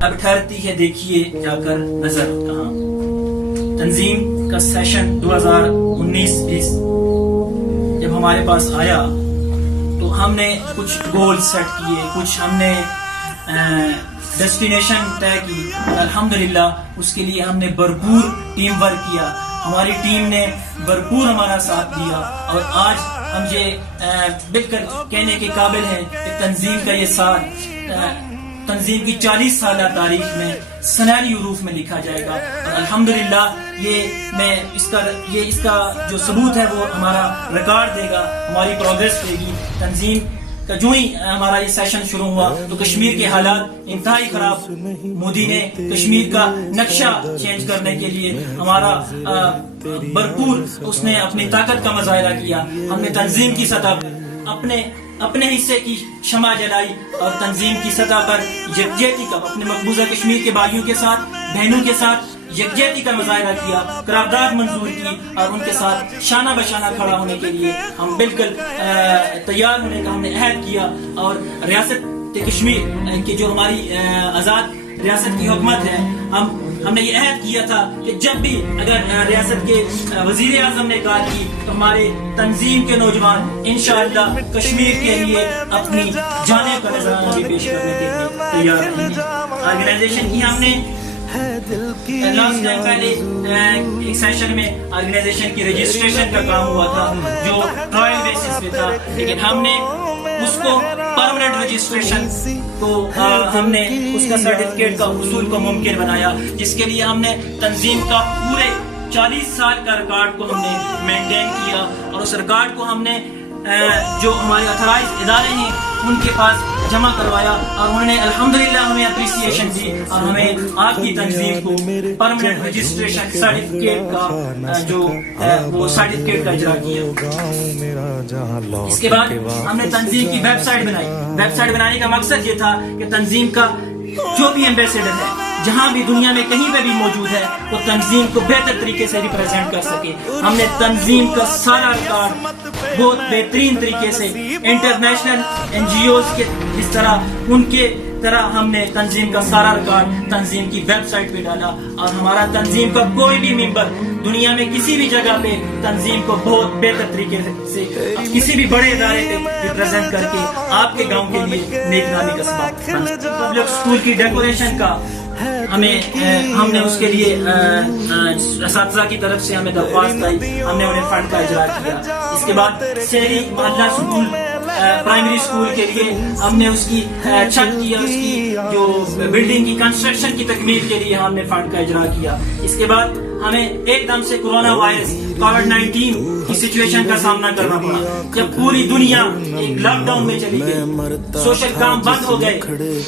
اب ٹھہرتی ہے دیکھیے جا کر نظر کہاں. تنظیم کا سیشن 2019-20 جب ہمارے پاس آیا تو ہم نے کچھ گول سیٹ کیے, کچھ ہم نے ڈیسٹینیشن طے کی. الحمدللہ اس کے لیے ہم نے بھرپور ٹیم ورک کیا, ہماری ٹیم نے بھرپور ہمارا ساتھ دیا, اور آج ہم یہ مل کر کہنے کے قابل ہیں کہ تنظیم کا یہ ساتھ تنظیم کی 40 سالہ تاریخ میں سنہری حروف میں لکھا جائے گا. اور الحمدللہ اس کا جو ثبوت ہے وہ ہمارا ریکارڈ دے گا, ہماری پروگریس دے گی. تنظیم کا جو ہی ہمارا یہ سیشن شروع ہوا تو کشمیر کے حالات انتہائی خراب. مودی نے کشمیر کا نقشہ چینج کرنے کے لیے ہمارا بھرپور اس نے اپنی طاقت کا مظاہرہ کیا. ہم نے تنظیم کی سطح اپنے حصے کی شمع جلائی اور تنظیم کی سطح پر یکجہتی کا اپنے مقبوضہ کشمیر کے بھائیوں کے ساتھ بہنوں کے ساتھ یکجہتی کا مظاہرہ کیا, قرارداد منظور کی, اور ان کے ساتھ شانہ بشانہ کھڑا ہونے کے لیے ہم بالکل تیار ہونے کا ہم نے عہد کیا. اور ریاست کشمیر کی جو ہماری آزاد ریاست کی حکومت ہے, ہم نے یہ عہد کیا تھا کہ جب بھی اگر ریاست کے وزیر اعظم نے کہا کی تو ہمارے تنظیم کے نوجوان انشاءاللہ کشمیر کے لیے اپنی جانیں کا نذرانہ بھی پیش کرنے کے لیے تیار رہیں گے. آرگنائزیشن کی ہم نے لاسٹ ٹائم پہلے ایک سیشن میں آرگنائزیشن کی رجسٹریشن کا کام ہوا تھا جو ٹرائل بیسس پہ تھا, لیکن ہم نے اس کو پرماننٹ رجسٹریشن کو ہم نے اس کا سرٹیفکیٹ کا حصول کو ممکن بنایا, جس کے لیے ہم نے تنظیم کا پورے 40 سال کا ریکارڈ کو ہم نے مینٹین کیا, اور اس ریکارڈ کو ہم نے جو ہمارے اتھرائزڈ ادارے ہیں ان کے پاس جمع کروایا, اور انہوں نے الحمدللہ ہمیں اپریسیشن دی اور ہمیں آپ کی تنظیم کو پرماننٹ رجسٹریشن سرٹیفکیٹ کا جو وہ سرٹیفکیٹ کا اجرا کیا. اس کے بعد ہم نے تنظیم کی ویب سائٹ بنائی. ویب سائٹ بنانے کا مقصد یہ تھا کہ تنظیم کا جو بھی ایمبیسیڈر ہے جہاں بھی دنیا میں کہیں پہ بھی موجود ہے وہ تنظیم کو بہتر طریقے سے ریپرزینٹ کر سکے. ہم نے تنظیم کا سارا ریکارڈ بہت بہترین طریقے سے انٹرنیشنل NGOs کے اس طرح ان کے طرح ہم نے تنظیم کا سارا ریکارڈ تنظیم کی ویب سائٹ پہ ڈالا, اور ہمارا تنظیم کا کوئی بھی ممبر دنیا میں کسی بھی جگہ پہ تنظیم کو بہت بہتر طریقے سے کسی بھی بڑے ادارے پہ ریپرزینٹ کر کے آپ کے گاؤں کے لیے نیک نامی کا سبب. پبلک اسکول کی ڈیکوریشن کا ہم نے اس کے لیے اساتذہ کی طرف سے ہمیں درخواست آئی, ہم نے انہیں فنڈ کا اجرا کیا. اس کے بعد شہری محلہ اسکول پرائمری اسکول کے لیے ہم نے اس کی چھت کی, اس کی جو بلڈنگ کی کنسٹرکشن کی تکمیل کے لیے ہم نے فنڈ کا اجرا کیا. اس کے بعد ہمیں ایک دم سے کورونا وائرس کووڈ-19 کی سچویشن کا سامنا کرنا پڑا, جب پوری دنیا ایک لاک ڈاؤن میں چلی گئی, سوشل کام بند ہو گئے,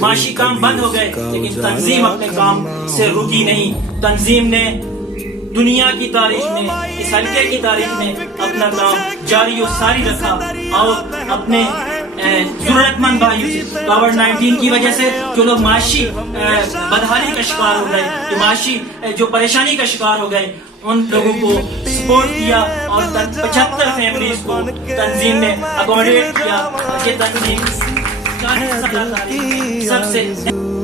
معاشی کام بند ہو گئے, لیکن تنظیم اپنے کام سے رکی نہیں. تنظیم نے دنیا کی تاریخ میں, اس حلقے کی تاریخ میں اپنا کام جاری و ساری رکھا, اور اپنے ضرورت مند بھائیوں سے کووڈ-19 کی وجہ سے جو لوگ معاشی بدحالی کا شکار ہو گئے, جو معاشی جو پریشانی کا شکار ہو گئے, ان لوگوں کو سپورٹ کیا, اور 75 فیملیز کو تنظیم نے اکوموڈیٹ کیا. یہ تنظیم سب سے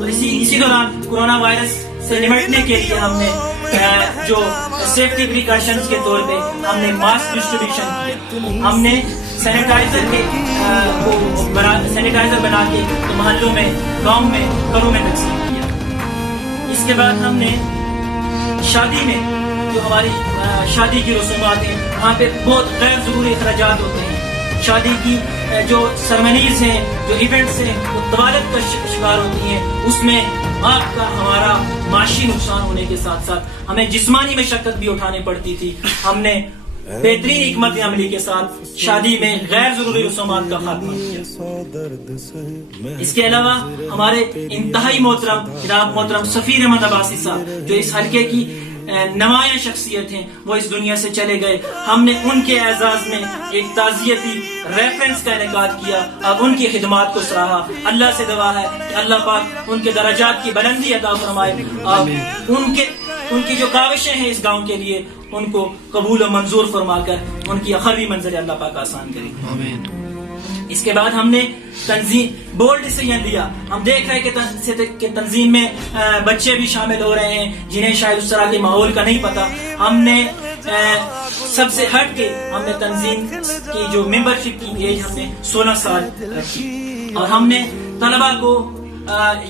اسی دوران کورونا وائرس سے نمٹنے کے لیے ہم نے جو سیفٹی پریکاشنز کے طور پہ ہم نے ماسک ڈسٹریبیوشن کیا, ہم نے سینیٹائزر بنا کے محلوں میں, گاؤں میں, گھروں میں تقسیم کیا. اس کے بعد ہم نے شادی میں جو ہماری شادی کی رسومات ہیں وہاں پہ بہت غیر ضروری اخراجات ہوتے ہیں. شادی کی جو سرمنیز ہیں, جو ایونٹس ہیں, وہ طوالت کا شکار ہوتی ہیں. اس میں آپ کا ہمارا معاشی نقصان ہونے کے ساتھ ساتھ ہمیں جسمانی مشقت بھی اٹھانی پڑتی تھی. ہم نے بہترین حکمت عملی کے ساتھ شادی میں غیر ضروری رسومات کا خاتمہ کیا. اس کے علاوہ ہمارے انتہائی محترم جناب محترم سفیر احمد عباسی صاحب جو اس حلقے کی نمایاں شخصیت ہیں, وہ اس دنیا سے چلے گئے. ہم نے ان کے اعزاز میں ایک تعزیتی ریفرنس کا انعقاد کیا اور ان کی خدمات کو سراہا. اللہ سے دعا ہے کہ اللہ پاک ان کے درجات کی بلندی عطا فرمائے, اور ان کی جو کاوشیں ہیں اس گاؤں کے لیے ان کو قبول و منظور فرما کر ان کی اخروی منزل اللہ پاک آسان کرے. آمین. اس کے بعد ہم نے تنظیم بولڈ ڈیسیژن لیا. ہم دیکھ رہے ہیں کہ تنظیم میں بچے بھی شامل ہو رہے ہیں جنہیں شاید اس طرح کے ماحول کا نہیں پتا. ہم نے سب سے ہٹ کے ہم نے تنظیم کی جو ممبرشپ کی ایج ہم نے 16 سال رکھی, اور ہم نے طلبا کو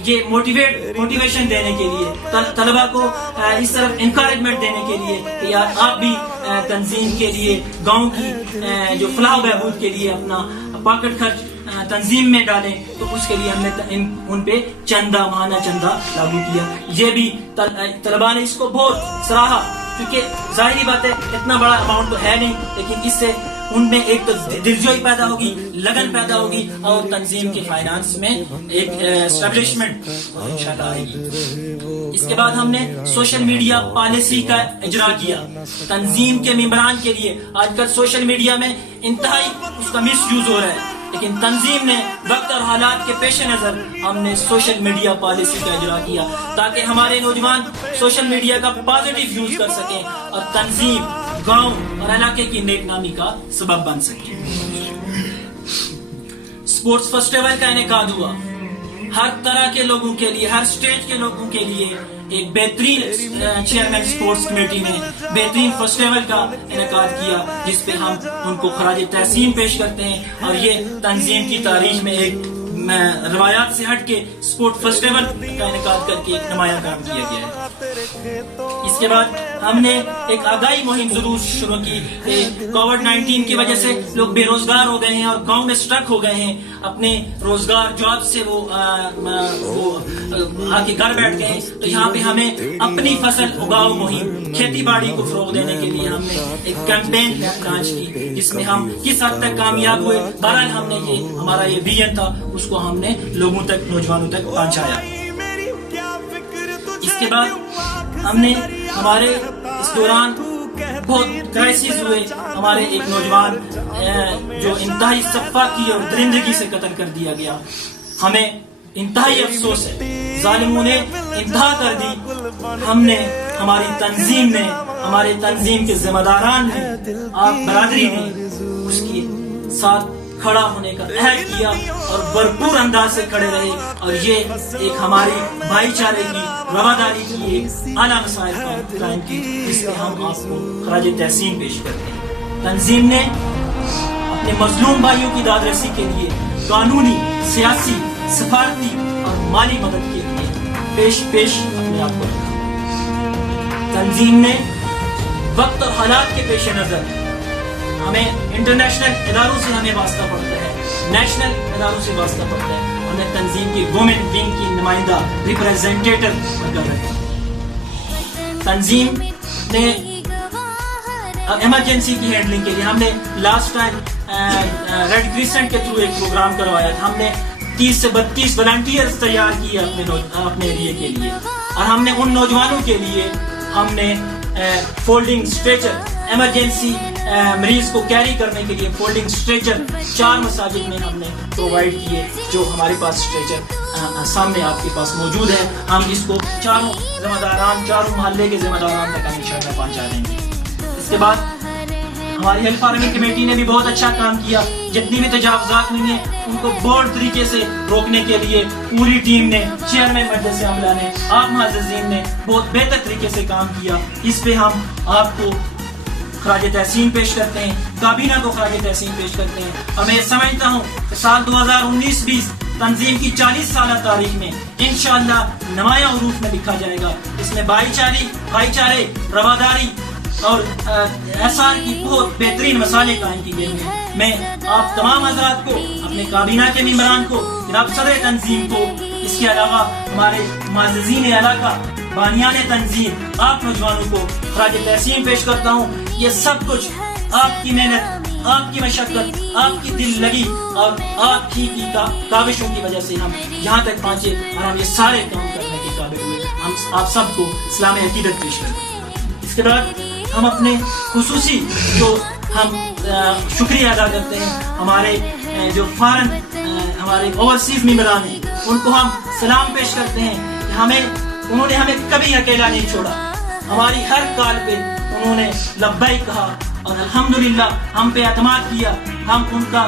یہ موٹیویشن دینے کے لیے, طلبا کو اس طرف انکریجمنٹ دینے کے لیے کہ یار آپ بھی تنظیم کے لیے گاؤں کی جو فلاح و بہبود کے لیے اپنا پاکٹ خرچ تنظیم میں ڈالیں, تو اس کے لیے ہم نے ان پہ چندہ ماہانہ چندہ لاگو کیا. یہ بھی طلبا نے اس کو بہت سراہا, کیونکہ ظاہری بات ہے اتنا بڑا اماؤنٹ تو ہے نہیں, لیکن اس سے ان میں ایک تو دلجوئی پیدا ہوگی, لگن پیدا ہوگی, اور تنظیم کے فائنانس میں ایک اسٹیبلشمنٹ انشاءاللہ آئے گی. اس کے بعد ہم نے سوشل میڈیا پالیسی کا اجرا کیا تنظیم کے ممبران کے لیے. آج کل سوشل میڈیا میں انتہائی اس کا مس یوز ہو رہا ہے, لیکن تنظیم نے وقت اور حالات کے پیش نظر ہم نے سوشل میڈیا پالیسی کا اجرا کیا تاکہ ہمارے نوجوان سوشل میڈیا کا پازیٹیو یوز کر سکیں اور تنظیم, گاؤں اور علاقے کی نیک نامی کا سبب بن سکے. اسپورٹس فیسٹیول کا انعقاد ہوا. ہر طرح کے لوگوں کے لیے, ہر سٹیج کے لوگوں کے لیے ایک بہترین چیئرمین اسپورٹس کمیٹی نے بہترین فیسٹیول کا انعقاد کیا, جس پہ ہم ان کو خراج تحسین پیش کرتے ہیں. اور یہ تنظیم کی تاریخ میں ایک روایات سے ہٹ کے اسپورٹ فیسٹیول کا انعقاد کر کے ایک نمایاں کام کیا گیا ہے. اس کے بعد ہم نے ایک آگاہی مہم ضرور شروع کی. کووڈ-19 کی وجہ سے لوگ بے روزگار ہو گئے ہیں اور گاؤں میں سٹرک ہو گئے ہیں, اپنے روزگار جاب سے وہ آ کے گھر بیٹھ گئے ہیں. تو یہاں پہ ہمیں اپنی فصل اگاؤ مہم, کھیتی باڑی کو فروغ دینے کے لیے ہم نے ایک کیمپین لانچ کی, جس میں ہم کس حد تک کامیاب ہوئے. بہرحال ہم نے ہمارا یہ ویژن تھا, اس کو ہم نے لوگوں تک, نوجوانوں تک پہنچایا. اس کے بعد ہم نے ہمارے اس دوران بہت کرائسس ہوئے. ہمارے ایک نوجوان جو انتہائی سفاکی اور درندگی سے قتل کر دیا گیا. ہمیں انتہائی افسوس ہے, ظالموں نے انتہا کر دی. ہم نے ہماری تنظیم نے, ہمارے تنظیم کے ذمہ داران نے, آپ برادری نے اس کے ساتھ کھڑا ہونے کا عہد کیا اور بھرپور انداز سے کھڑے رہے. اور یہ ایک ہماری بھائی چارے کی, رواداری کی ایک اعلیٰ مسائل قائم کی, جس پہ ہم آپ کو خراج تحسین پیش کرتے ہیں. تنظیم نے اپنے مظلوم بھائیوں کی داد رسی کے لیے قانونی, سیاسی, سفارتی اور مالی مدد کے لیے پیش اپنے آپ کو رکھا. تنظیم نے وقت اور حالات کے پیش نظر ہمیں انٹرنیشنل اداروں سے ہمیں واسطہ پڑتا ہے, نیشنل اداروں سے واسطہ پڑتا ہے. ہم نے تنظیم کی وومن ونگ کی نمائندہ ریپریزنٹیٹر مقرر رکھی. تنظیم نے ایمرجنسی کی ہینڈلنگ کے لیے ہم نے لاسٹ ٹائم ریڈ کریسنٹ کے تھرو ایک پروگرام کروایا تھا. ہم نے 30 سے 32 والنٹیئرز تیار کیے اپنے ایریے کے لیے, اور ہم نے ان نوجوانوں کے لیے ہم نے فولڈنگ اسٹریچر, ایمرجنسی مریض کو کیری کرنے کے لیے فولڈنگ اسٹریچر 4 مساجد میں ہم نے پرووائڈ کیے. جو ہمارے پاس اسٹریچر سامنے آپ کے پاس موجود ہے, ہم اس کو چاروں ذمہ داران, چاروں محلے کے ذمہ داران تک انشاءاللہ پہنچا دیں گے. اس کے بعد ہماری ہیلتھ فارمنگ کمیٹی نے بھی بہت اچھا کام کیا. جتنی بھی تجاوزات ہوئی ہیں ان کو بورڈ طریقے سے روکنے کے لیے پوری ٹیم نے, چیئرمین مجلس عملہ نے, آپ معززین نے بہت بہتر طریقے سے کام کیا. اس پہ ہم آپ کو خراج تحسین پیش کرتے ہیں, کابینہ کو خراج تحسین پیش کرتے ہیں. اور میں سمجھتا ہوں کہ سال 2019-20 تنظیم کی 40 سالہ تاریخ میں انشاءاللہ نمایاں حروف میں لکھا جائے گا. اس میں بھائی چارے, رواداری اور احسان کی بہت بہترین مسالے قائم کی گئی ہیں. میں آپ تمام حضرات کو, اپنے کابینہ کے ممبران کو, جناب صدر تنظیم کو, اس کے علاوہ ہمارے معززین علاقہ, بانیان تنظیم, آپ نوجوانوں کو خراج تحسین پیش کرتا ہوں. یہ سب کچھ آپ کی محنت, آپ کی مشقت, آپ کی دل لگی اور آپ ہی کی کاوشوں کی وجہ سے ہم یہاں تک پہنچے اور ہم یہ سارے کام کرنے کے قابل ہوئے. ہم آپ سب کو اسلام عقیدت پیش کرتے ہیں. اس کے بعد ہم اپنے خصوصی جو ہم شکریہ ادا کرتے ہیں ہمارے جو فارن ہمارے اوورسیز ممبران ہیں, ان کو ہم سلام پیش کرتے ہیں کہ انہوں نے ہمیں کبھی اکیلا نہیں چھوڑا. ہماری ہر کال پہ انہوں نے لبیک کہا اور الحمدللہ ہم پہ اعتماد کیا. ہم ان کا